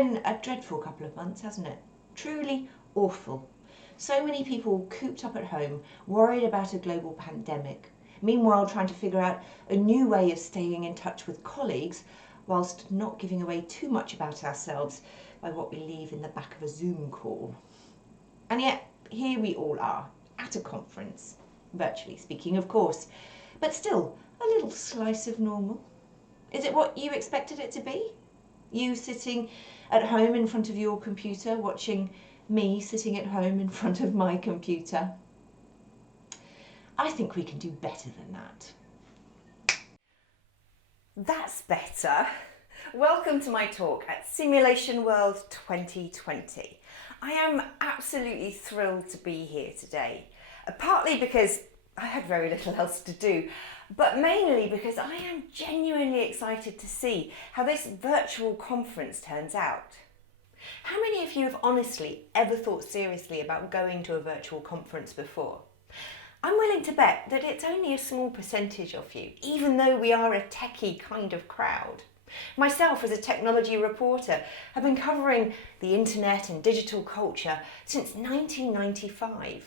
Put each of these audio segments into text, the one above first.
been a dreadful couple of months, hasn't it? Truly awful. So many people cooped up at home, worried about a global pandemic, meanwhile trying to figure out a new way of staying in touch with colleagues whilst not giving away too much about ourselves by what we leave in the back of a Zoom call. And yet, here we all are, at a conference, virtually speaking, of course, but still a little slice of normal. Is it what you expected it to be? You sitting at home in front of your computer, watching me sitting at home in front of my computer? I think we can do better than that. That's better. Welcome to my talk at Simulation World 2020. I am absolutely thrilled to be here today, partly because I had very little else to do, but mainly because I am genuinely excited to see how this virtual conference turns out. How many of you have honestly ever thought seriously about going to a virtual conference before? I'm willing to bet that it's only a small percentage of you, even though we are a techie kind of crowd. Myself, as a technology reporter, have been covering the internet and digital culture since 1995.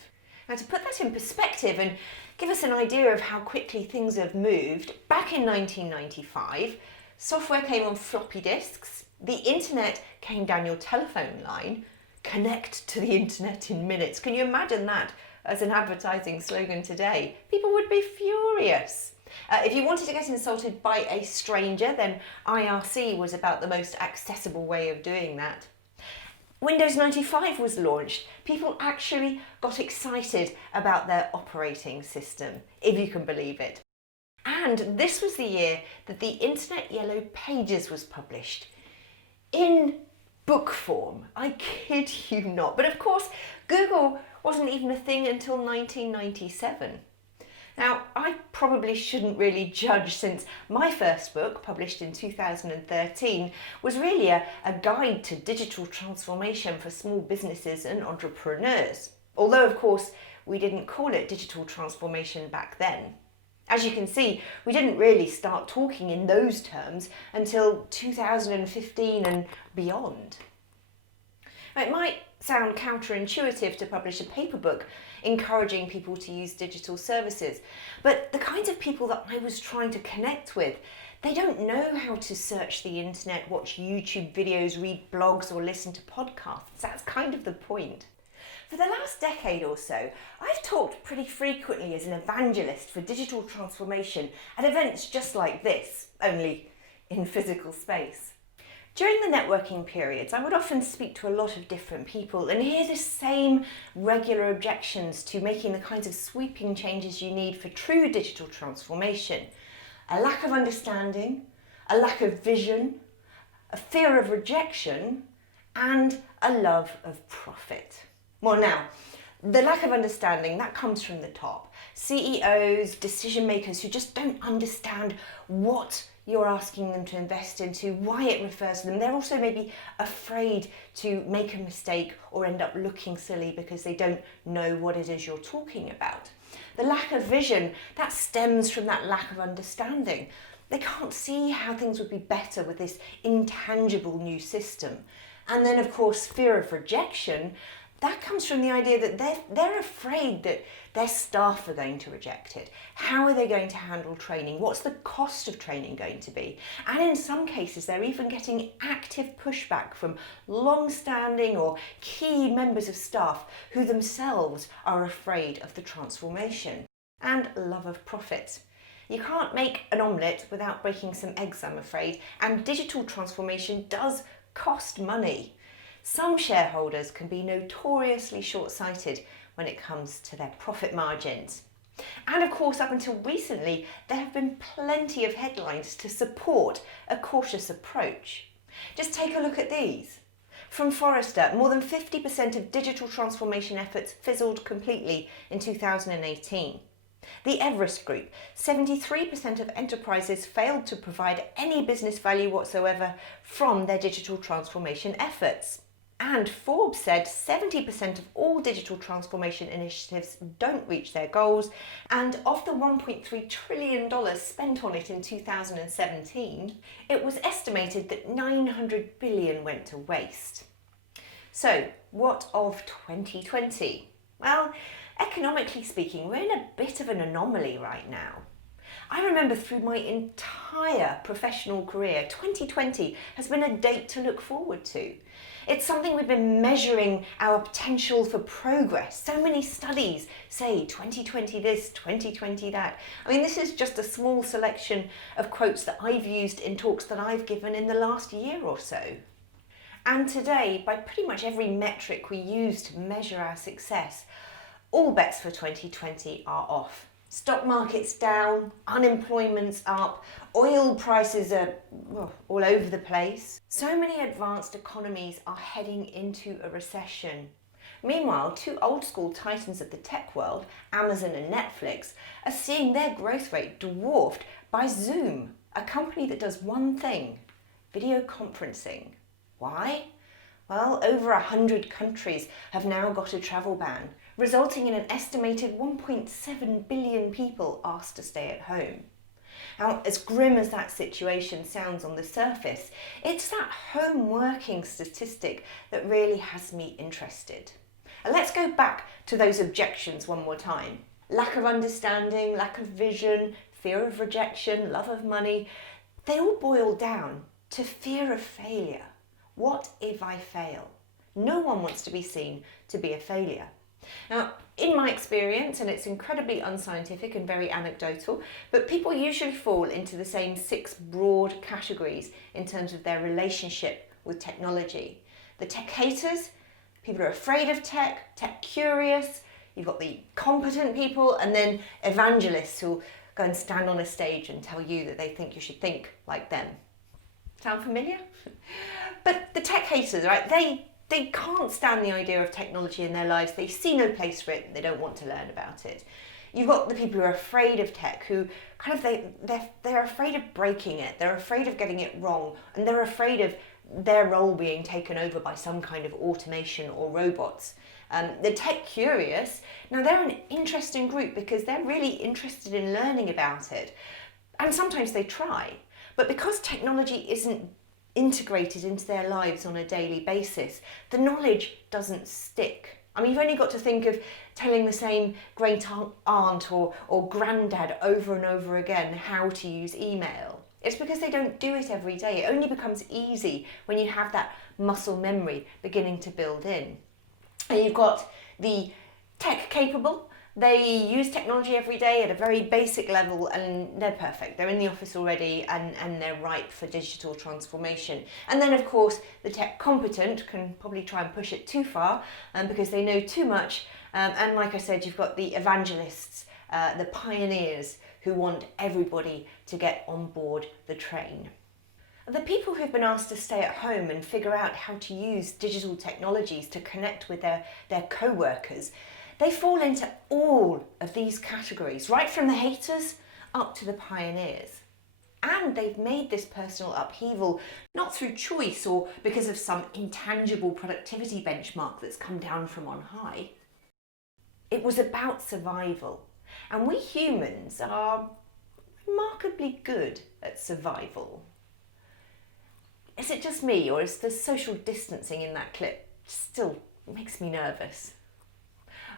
Now, to put that in perspective and give us an idea of how quickly things have moved, back in 1995, software came on floppy disks, the internet came down your telephone line, connect to the internet in minutes. Can you imagine that as an advertising slogan today? People would be furious. If you wanted to get insulted by a stranger, then IRC was about the most accessible way of doing that. Windows 95 was launched. People actually got excited about their operating system, if you can believe it. And this was the year that the Internet Yellow Pages was published in book form. I kid you not. But of course, Google wasn't even a thing until 1997. Now, I probably shouldn't really judge, since my first book, published in 2013, was really a guide to digital transformation for small businesses and entrepreneurs. Although, of course, we didn't call it digital transformation back then. As you can see, we didn't really start talking in those terms until 2015 and beyond. It might sound counterintuitive to publish a paper book encouraging people to use digital services, but the kinds of people that I was trying to connect with, they don't know how to search the internet, watch YouTube videos, read blogs, or listen to podcasts. That's kind of the point. For the last decade or so, I've talked pretty frequently as an evangelist for digital transformation at events just like this, only in physical space. During the networking periods, I would often speak to a lot of different people and hear the same regular objections to making the kinds of sweeping changes you need for true digital transformation. A lack of understanding, a lack of vision, a fear of rejection, and a love of profit. Well, now, the lack of understanding, that comes from the top. CEOs, decision makers who just don't understand what you're asking them to invest into, why it refers to them. They're also maybe afraid to make a mistake or end up looking silly because they don't know what it is you're talking about. The lack of vision, that stems from that lack of understanding. They can't see how things would be better with this intangible new system. And then, of course, fear of rejection, that comes from the idea that they're afraid that their staff are going to reject it. How are they going to handle training? What's the cost of training going to be? And in some cases, they're even getting active pushback from long-standing or key members of staff who themselves are afraid of the transformation. And love of profit. You can't make an omelette without breaking some eggs, I'm afraid, and digital transformation does cost money. Some shareholders can be notoriously short-sighted when it comes to their profit margins. And of course, up until recently, there have been plenty of headlines to support a cautious approach. Just take a look at these. From Forrester, more than 50% of digital transformation efforts fizzled completely in 2018. The Everest Group, 73% of enterprises failed to provide any business value whatsoever from their digital transformation efforts. And Forbes said 70% of all digital transformation initiatives don't reach their goals, and of the $1.3 trillion spent on it in 2017, it was estimated that 900 billion went to waste. So, what of 2020? Well, economically speaking, we're in a bit of an anomaly right now. I remember through my entire professional career, 2020 has been a date to look forward to. It's something we've been measuring our potential for progress. So many studies say 2020 this, 2020 that. I mean, this is just a small selection of quotes that I've used in talks that I've given in the last year or so. And today, by pretty much every metric we use to measure our success, all bets for 2020 are off. Stock market's down, unemployment's up, oil prices are all over the place. So many advanced economies are heading into a recession. Meanwhile, two old school titans of the tech world, Amazon and Netflix, are seeing their growth rate dwarfed by Zoom, a company that does one thing: video conferencing. Why? Well, over 100 countries have now got a travel ban, resulting in an estimated 1.7 billion people asked to stay at home. Now, as grim as that situation sounds on the surface, it's that home working statistic that really has me interested. And let's go back to those objections one more time. Lack of understanding, lack of vision, fear of rejection, love of money, they all boil down to fear of failure. What if I fail? No one wants to be seen to be a failure. Now, in my experience, and it's incredibly unscientific and very anecdotal, but people usually fall into the same 6 broad categories in terms of their relationship with technology. The tech haters, people who are afraid of tech, tech curious, you've got the competent people, and then evangelists who'll go and stand on a stage and tell you that they think you should think like them. Sound familiar? But the tech haters, right, they can't stand the idea of technology in their lives. They see no place for it. They don't want to learn about it. You've got the people who are afraid of tech, who kind of they're afraid of breaking it. They're afraid of getting it wrong, and they're afraid of their role being taken over by some kind of automation or robots. The tech curious, now they're an interesting group because they're really interested in learning about it, and sometimes they try. But because technology isn't integrated into their lives on a daily basis, the knowledge doesn't stick. I mean, you've only got to think of telling the same great aunt or granddad over and over again how to use email. It's because they don't do it every day. It only becomes easy when you have that muscle memory beginning to build in. And you've got the tech capable. They use technology every day at a very basic level, and they're perfect. They're in the office already, and they're ripe for digital transformation. And then, of course, the tech competent can probably try and push it too far because they know too much. And like I said, you've got the evangelists, the pioneers who want everybody to get on board the train. The people who've been asked to stay at home and figure out how to use digital technologies to connect with their co-workers, they fall into all of these categories, right from the haters up to the pioneers. And they've made this personal upheaval not through choice or because of some intangible productivity benchmark that's come down from on high. It was about survival. And we humans are remarkably good at survival. Is it just me, or is the social distancing in that clip still makes me nervous?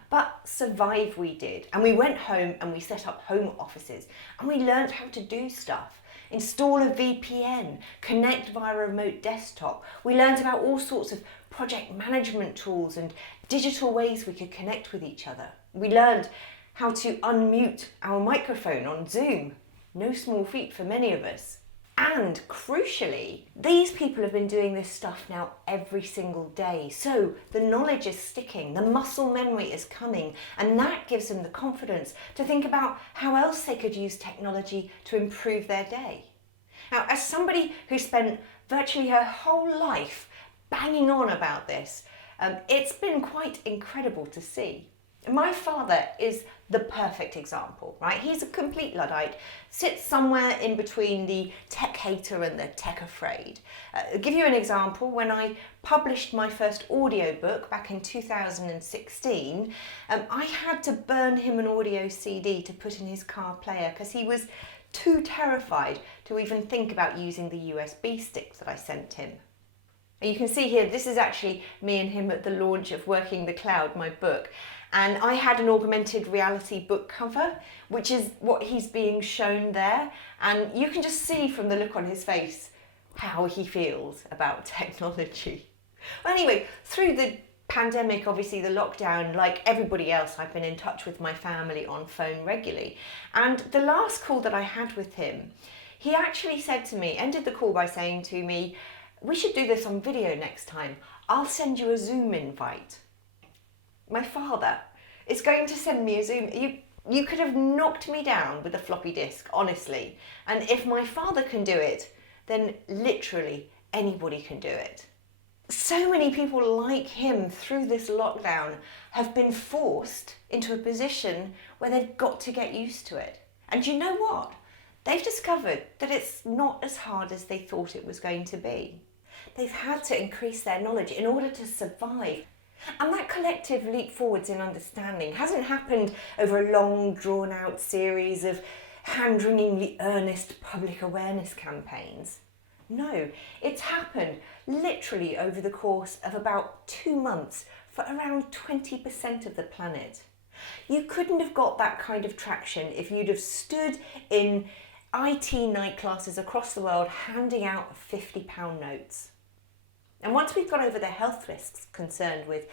But survive we did, and we went home and we set up home offices, and we learned how to do stuff. Install a VPN, connect via a remote desktop. We learned about all sorts of project management tools and digital ways we could connect with each other. We learned how to unmute our microphone on Zoom. No small feat for many of us. And crucially, these people have been doing this stuff now every single day. So the knowledge is sticking, the muscle memory is coming, and that gives them the confidence to think about how else they could use technology to improve their day. Now, as somebody who spent virtually her whole life banging on about this, it's been quite incredible to see. My father is the perfect example, right? He's a complete Luddite, sits somewhere in between the tech hater and the tech afraid. I'll give you an example. When I published my first audiobook back in 2016, I had to burn him an audio CD to put in his car player because he was too terrified to even think about using the USB sticks that I sent him. And you can see here, this is actually me and him at the launch of Working the Cloud, my book. And I had an augmented reality book cover, which is what he's being shown there. And you can just see from the look on his face how he feels about technology. Well, anyway, through the pandemic, obviously the lockdown, like everybody else, I've been in touch with my family on phone regularly. And the last call that I had with him, he actually said to me, ended the call by saying to me, "We should do this on video next time. I'll send you a Zoom invite." My father is going to send me a Zoom. You could have knocked me down with a floppy disk, honestly. And if my father can do it, then literally anybody can do it. So many people like him through this lockdown have been forced into a position where they've got to get used to it. And you know what? They've discovered that it's not as hard as they thought it was going to be. They've had to increase their knowledge in order to survive. And that collective leap forwards in understanding hasn't happened over a long, drawn-out series of hand-wringingly earnest public awareness campaigns. No, it's happened literally over the course of about 2 months for around 20% of the planet. You couldn't have got that kind of traction if you'd have stood in IT night classes across the world handing out £50 notes. And once we've got over the health risks concerned with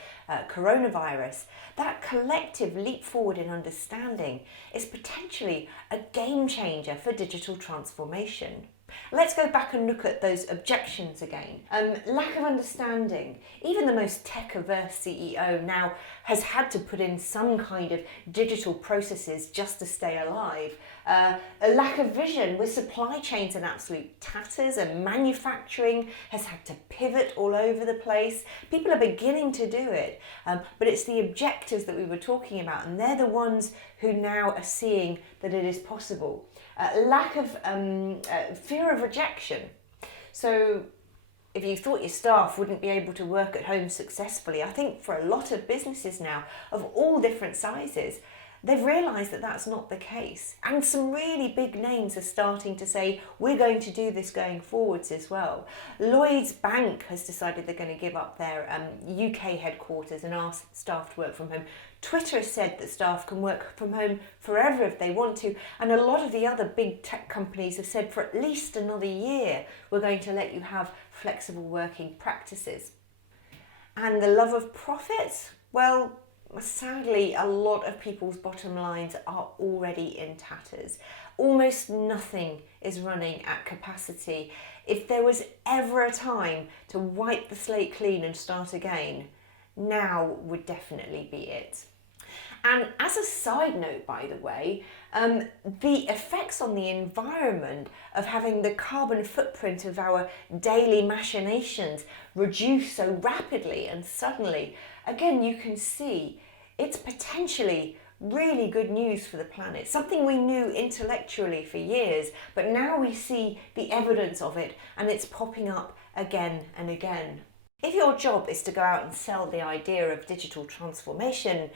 coronavirus, that collective leap forward in understanding is potentially a game changer for digital transformation. Let's go back and look at those objections again. Lack of understanding. Even the most tech-averse CEO now has had to put in some kind of digital processes just to stay alive. A lack of vision with supply chains in absolute tatters, and manufacturing has had to pivot all over the place. People are beginning to do it, but it's the objectives that we were talking about, and they're the ones who now are seeing that it is possible. Lack of fear of rejection. So if you thought your staff wouldn't be able to work at home successfully, I think for a lot of businesses now of all different sizes, they've realised that that's not the case. And some really big names are starting to say, we're going to do this going forwards as well. Lloyds Bank has decided they're going to give up their UK headquarters and ask staff to work from home. Twitter has said that staff can work from home forever if they want to. And a lot of the other big tech companies have said for at least another year, we're going to let you have flexible working practices. And the love of profit? Well, sadly, a lot of people's bottom lines are already in tatters. Almost nothing is running at capacity. If there was ever a time to wipe the slate clean and start again, now would definitely be it. And as a side note, by the way, the effects on the environment of having the carbon footprint of our daily machinations reduce so rapidly and suddenly, again, you can see it's potentially really good news for the planet. Something we knew intellectually for years, but now we see the evidence of it, and it's popping up again and again. If your job is to go out and sell the idea of digital transformation,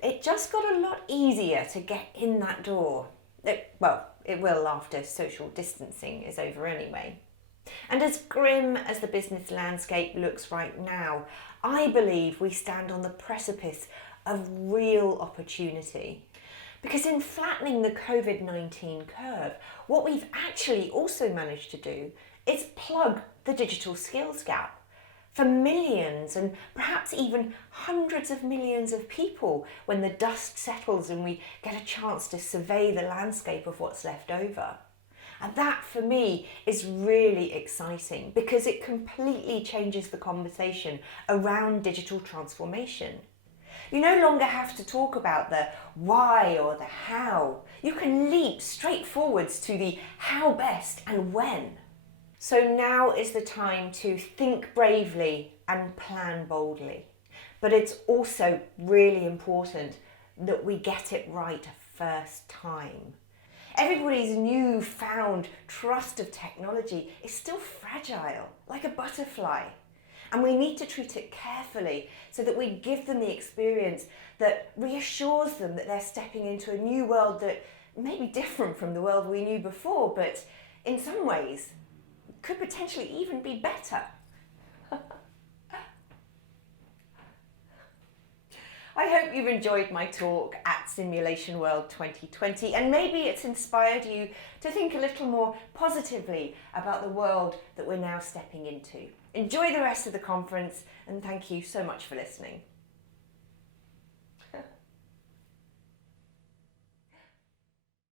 it just got a lot easier to get in that door. It will after social distancing is over anyway. And as grim as the business landscape looks right now, I believe we stand on the precipice of real opportunity. Because in flattening the COVID-19 curve, what we've actually also managed to do is plug the digital skills gap for millions and perhaps even hundreds of millions of people when the dust settles and we get a chance to survey the landscape of what's left over. And that for me is really exciting because it completely changes the conversation around digital transformation. You no longer have to talk about the why or the how. You can leap straight forwards to the how best and when. So now is the time to think bravely and plan boldly. But it's also really important that we get it right first time. Everybody's newfound trust of technology is still fragile, like a butterfly. And we need to treat it carefully so that we give them the experience that reassures them that they're stepping into a new world that may be different from the world we knew before, but in some ways could potentially even be better. I hope you've enjoyed my talk at Simulation World 2020, and maybe it's inspired you to think a little more positively about the world that we're now stepping into. Enjoy the rest of the conference, and thank you so much for listening.